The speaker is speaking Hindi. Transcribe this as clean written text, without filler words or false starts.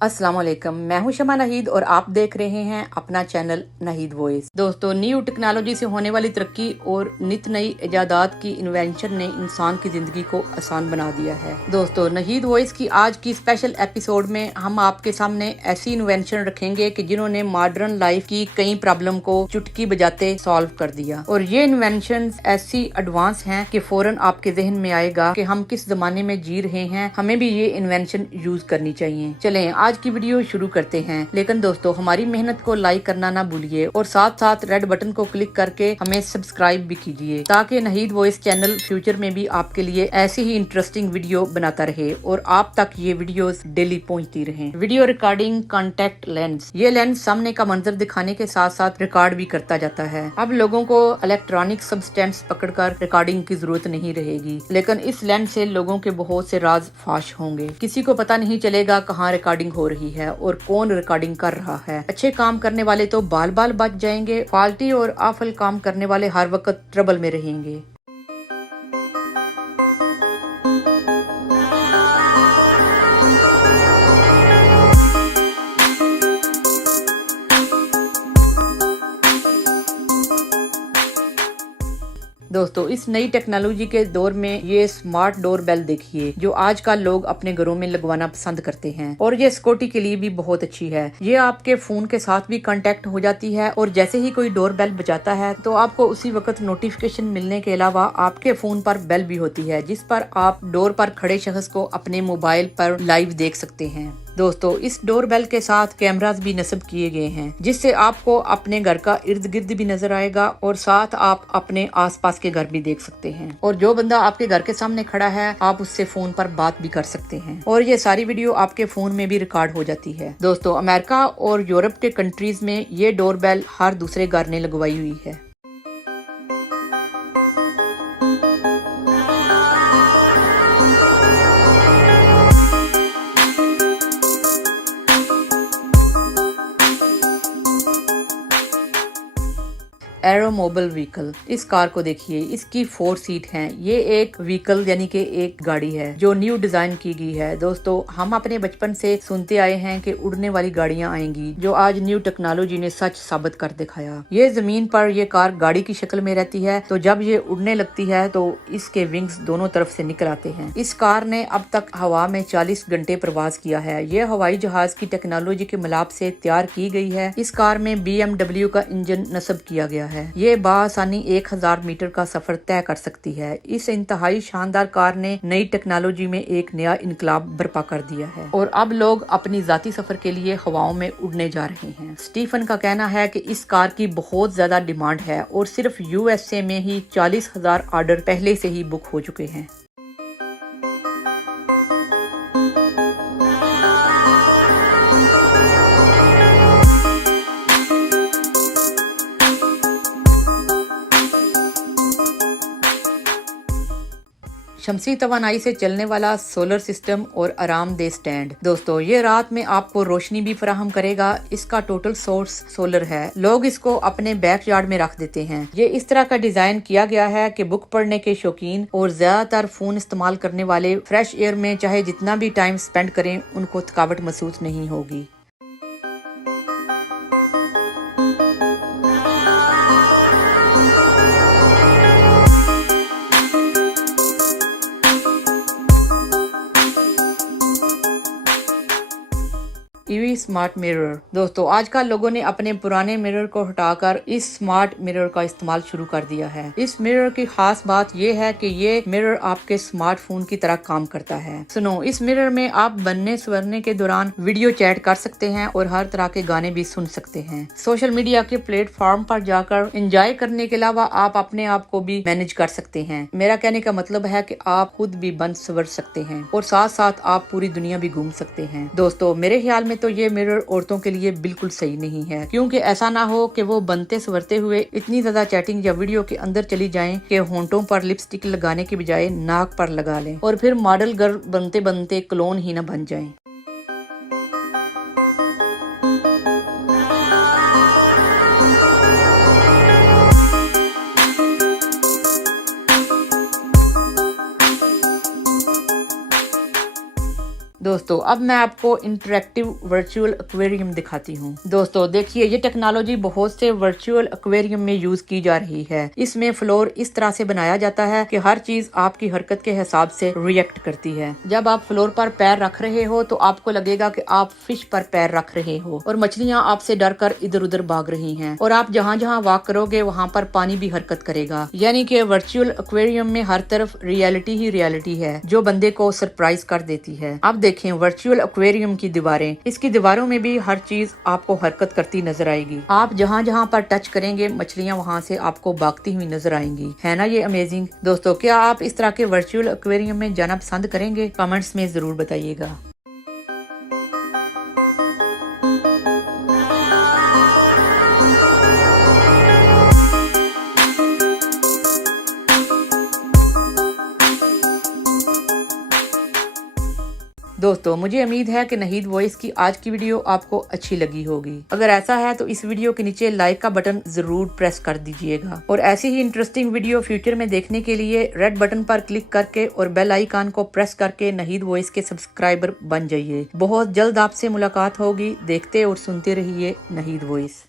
अस्सलाम वालेकुम, मैं हूं शमा नाहिद और आप देख रहे हैं अपना चैनल नाहिद वॉइस। दोस्तों, न्यू टेक्नोलॉजी से होने वाली तरक्की और नित नई इजादात की इन्वेंशन ने इंसान की जिंदगी को आसान बना दिया है। दोस्तों, नाहिद वॉइस की आज की स्पेशल एपिसोड में हम आपके सामने ऐसी इन्वेंशन रखेंगे कि जिन्होंने मॉडर्न लाइफ की कई प्रॉब्लम को चुटकी बजाते सॉल्व कर दिया। और ये इन्वेंशन ऐसी एडवांस हैं कि फौरन आपके जहन में आएगा कि हम किस जमाने में जी रहे हैं, हमें भी ये इन्वेंशन यूज करनी चाहिए। चलें आज की वीडियो शुरू करते हैं, लेकिन दोस्तों हमारी मेहनत को लाइक करना ना भूलिए और साथ साथ रेड बटन को क्लिक करके हमें सब्सक्राइब भी कीजिए ताकि नाहिद वॉइस चैनल फ्यूचर में भी आपके लिए ऐसी ही इंटरेस्टिंग वीडियो बनाता रहे और आप तक ये वीडियोस डेली पहुंचती रहें। Video recording contact lens. ये लेंस सामने का मंजर दिखाने के साथ साथ रिकॉर्ड भी करता जाता है। अब लोगों को इलेक्ट्रॉनिक सब्सटेंस पकड़कर रिकॉर्डिंग की जरूरत नहीं रहेगी, लेकिन इस लेंस से लोगों के बहुत से राज फाश होंगे। किसी को पता नहीं चलेगा कहाँ रिकॉर्डिंग हो रही है और कौन रिकॉर्डिंग कर रहा है। अच्छे काम करने वाले तो बाल बाल बच जाएंगे, फाल्टी और आफल काम करने वाले हर वक्त ट्रबल में रहेंगे। दोस्तों, इस नई टेक्नोलॉजी के दौर में ये स्मार्ट डोर बेल देखिए जो आजकल लोग अपने घरों में लगवाना पसंद करते हैं और ये सिक्योरिटी के लिए भी बहुत अच्छी है। ये आपके फोन के साथ भी कांटेक्ट हो जाती है और जैसे ही कोई डोर बेल बजाता है तो आपको उसी वक्त नोटिफिकेशन मिलने के अलावा आपके फोन पर बेल भी होती है जिस पर आप डोर पर खड़े शख्स को अपने मोबाइल पर लाइव देख सकते हैं। दोस्तों, इस डोर बेल के साथ कैमरास भी नस्ब किए गए हैं जिससे आपको अपने घर का इर्द गिर्द भी नजर आएगा और साथ आप अपने आसपास के घर भी देख सकते हैं। और जो बंदा आपके घर के सामने खड़ा है आप उससे फोन पर बात भी कर सकते हैं और ये सारी वीडियो आपके फोन में भी रिकॉर्ड हो जाती है। दोस्तों, अमेरिका और यूरोप के कंट्रीज में ये डोर बेल हर दूसरे घर ने लगवाई हुई है। Arrow mobile vehicle. इस कार को देखिए, इसकी 4 सीट हैं। ये एक व्हीकल यानी कि एक गाड़ी है जो न्यू डिजाइन की गई है। दोस्तों, हम अपने बचपन से सुनते आए हैं कि उड़ने वाली गाड़ियां आएंगी, जो आज न्यू टेक्नोलॉजी ने सच साबित कर दिखाया। ये जमीन पर ये कार गाड़ी की शक्ल में रहती है, तो जब ये उड़ने लगती है तो इसके विंग्स दोनों तरफ से निकल आते हैं। इस कार ने अब तक हवा में 40 घंटे प्रवास किया है। ये हवाई जहाज की टेक्नोलॉजी के मिलाप से तैयार की गई है। इस कार में BMW का इंजन नस्ब किया गया है। ये बासानी 1000 मीटर का सफर तय कर सकती है। इस इंतहाई शानदार कार ने नई टेक्नोलॉजी में एक नया इनकलाब बर्पा कर दिया है और अब लोग अपनी जाती सफर के लिए हवाओं में उड़ने जा रहे हैं। स्टीफन का कहना है कि इस कार की बहुत ज्यादा डिमांड है और सिर्फ USA में ही 40,000 ऑर्डर पहले से ही बुक हो चुके हैं। शमसी तवानाई से चलने वाला सोलर सिस्टम और आरामदेह स्टैंड। दोस्तों, ये रात में आपको रोशनी भी फराहम करेगा। इसका टोटल सोर्स सोलर है। लोग इसको अपने बैकयार्ड में रख देते हैं। ये इस तरह का डिजाइन किया गया है कि बुक पढ़ने के शौकीन और ज्यादातर फोन इस्तेमाल करने वाले फ्रेश एयर में चाहे जितना भी टाइम स्पेंड करें उनको थकावट महसूस नहीं होगी। EV smart mirror. दोस्तों, आजकल लोगों ने अपने पुराने मिरर को हटाकर इस स्मार्ट मिरर का इस्तेमाल शुरू कर दिया है। इस मिरर की खास बात यह है कि ये मिरर आपके स्मार्टफोन की तरह काम करता है। सुनो, इस मिरर में आप बनने संवरने के दौरान वीडियो चैट कर सकते हैं और हर तरह के गाने भी सुन सकते हैं। सोशल मीडिया के प्लेटफॉर्म पर जाकर एंजॉय करने के अलावा आप अपने आप को भी मैनेज कर सकते हैं। मेरा कहने का मतलब है कि आप खुद भी बन संवर सकते हैं और साथ साथ आप पूरी दुनिया भी घूम सकते हैं। दोस्तों, मेरे ख्याल में तो ये मिरर औरतों के लिए बिल्कुल सही नहीं है, क्योंकि ऐसा ना हो कि वो बनते संवरते हुए इतनी ज्यादा चैटिंग या वीडियो के अंदर चली जाएं कि होंठों पर लिपस्टिक लगाने की बजाय नाक पर लगा लें और फिर मॉडल गर्ल बनते बनते क्लोन ही न बन जाएं। दोस्तों अब मैं आपको इंटरेक्टिव वर्चुअल एक्वेरियम दिखाती हूँ। दोस्तों देखिए, ये टेक्नोलॉजी बहुत से वर्चुअल एक्वेरियम में यूज की जा रही है। इसमें फ्लोर इस तरह से बनाया जाता है कि हर चीज आपकी हरकत के हिसाब से रिएक्ट करती है। जब आप फ्लोर पर पैर रख रहे हो तो आपको लगेगा कि आप फिश पर पैर रख रहे हो और मछलियाँ आपसे डर कर इधर उधर भाग रही हैं। और आप जहाँ जहाँ वॉक करोगे वहाँ पर पानी भी हरकत करेगा। यानी कि वर्चुअल एक्वेरियम में हर तरफ रियलिटी ही रियलिटी है जो बंदे को सरप्राइज कर देती है। अब देखें वर्चुअल एक्वेरियम की दीवारें, इसकी दीवारों में भी हर चीज आपको हरकत करती नजर आएगी। आप जहाँ जहाँ पर टच करेंगे मछलियाँ वहाँ से आपको भागती हुई नजर आएंगी। है ना ये अमेजिंग। दोस्तों क्या आप इस तरह के वर्चुअल एक्वेरियम में जाना पसंद करेंगे? कमेंट्स में जरूर बताइएगा। दोस्तों मुझे उम्मीद है कि नहीद वॉइस की आज की वीडियो आपको अच्छी लगी होगी। अगर ऐसा है तो इस वीडियो के नीचे लाइक का बटन जरूर प्रेस कर दीजिएगा और ऐसी ही इंटरेस्टिंग वीडियो फ्यूचर में देखने के लिए रेड बटन पर क्लिक करके और बेल आइकन को प्रेस करके नहीद वॉइस के सब्सक्राइबर बन जाइए। बहुत जल्द आपसे मुलाकात होगी। देखते और सुनते रहिए नहीद वॉइस।